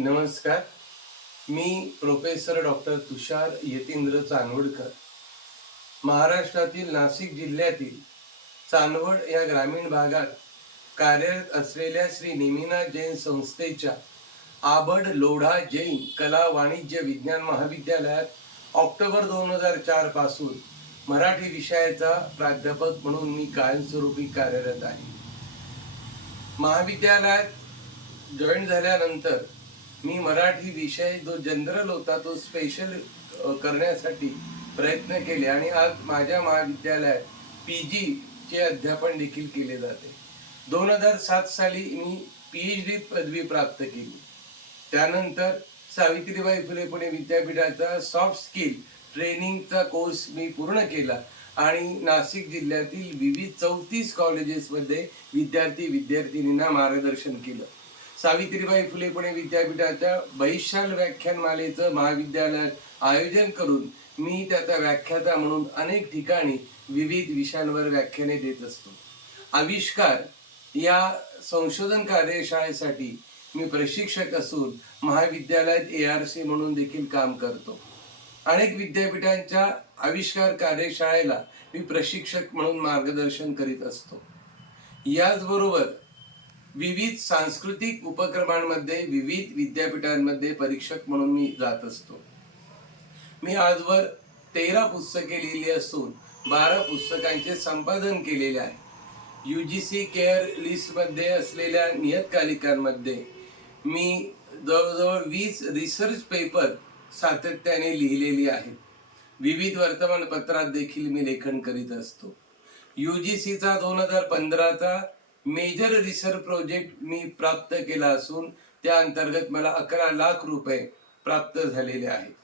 नमस्कार. मी professor doctor तुषार यतींद्र चांदवडकर, महाराष्ट्रातील नाशिक जिल्ह्यातील चांदवड या ग्रामीण भागात कार्यरत असलेल्या श्री नेमिनाथ जैन संस्थेच्या आबड लोढा जैन कला वाणिज्य विज्ञान महाविद्यालयात ऑक्टोबर 2004 पासून मराठी विषयाचा प्राध्यापक म्हणून मी कायमस्वरूपी कार्यरत आहे. महाविद्यालयात जॉईन झाल्यानंतर मी मराठी विषय जो जनरल होता तो स्पेशल करण्यासाठी प्रयत्न केले आणि आज माझ्या महाविद्यालयात PG चे अध्यापन देखील केले जाते. 2007 साली मी PhD पदवी प्राप्त केली. त्यानंतर सावित्रीबाई फुले पुणे विद्यापीठाचा सॉफ्ट स्किल ट्रेनिंगचा कोर्स मी पूर्ण केला आणि नाशिक जिल्ह्यातील विविध 34 कॉलेजेसमध्ये विद्यार्थींना मार्गदर्शन केलं. सावित्रीबाई फुले पुणे विद्यापीठाच्या बहिशाल व्याख्यानमालेचं महाविद्यालयात आयोजन करून मी त्याचा व्याख्याता म्हणून अनेक ठिकाणी विविध विषयांवर व्याख्याने देत असतो. आविष्कार या संशोधन कार्यशाळेसाठी मी प्रशिक्षक असून महाविद्यालयात ARC म्हणून देखील काम करतो. अनेक विद्यापीठांच्या आविष्कार कार्यशाळेला मी प्रशिक्षक म्हणून मार्गदर्शन करीत असतो. याचबरोबर विविध सांस्कृतिक उपक्रमांमध्ये विविध विद्यापीठांमध्ये परीक्षक म्हणून मी जात असतो. मी आजवर 13 पुस्तके लिहिली असून 12 पुस्तकांचे संपादन केलेले आहे. UGC केअर लिस्टमध्ये असलेल्या नियतकालिकांमध्ये मी जवळजवळ 20 रिसर्च पेपर सातत्याने लिहिलेली आहेत. विविध वर्तमानपत्रात देखील मी लेखन करीत असतो. UGCचा 2015चा मेजर रिसर्च प्रोजेक्ट मी प्राप्त केला असून त्या अंतर्गत मला 11 लाख रुपये प्राप्त झालेले आहेत.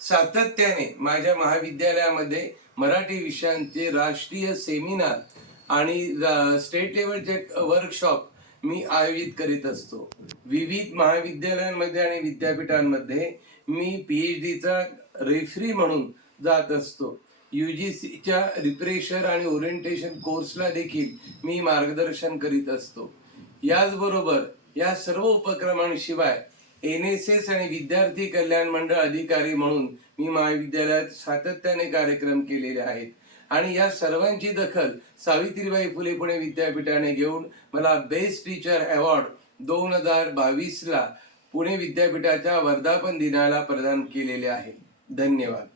सातत्याने माझ्या महाविद्यालयामध्ये मराठी विषयांचे राष्ट्रीय सेमिनार आणि स्टेट लेवलचे वर्कशॉप मी आयोजित करीत असतो. विविध महाविद्यालयांमध्ये आणि विद्यापीठांमध्ये मी PhDचा रेफरी म्हणून जात असतो. UGCच्या रिफ्रेशर आणि ओरिएंटेशन कोर्सला देखील मी मार्गदर्शन करीत असतो. याचबरोबर या सर्व उपक्रमांशिवाय NSS आणि विद्यार्थी कल्याण मंडळ अधिकारी म्हणून मी महाविद्यालयात सातत्याने कार्यक्रम केलेले आहेत आणि या सर्वांची दखल सावित्रीबाई फुले पुणे विद्यापीठाने घेऊन मला बेस्ट टीचर अवॉर्ड 2022ला पुणे विद्यापीठाच्या वर्धापन दिनाला प्रदान केलेले आहे. धन्यवाद.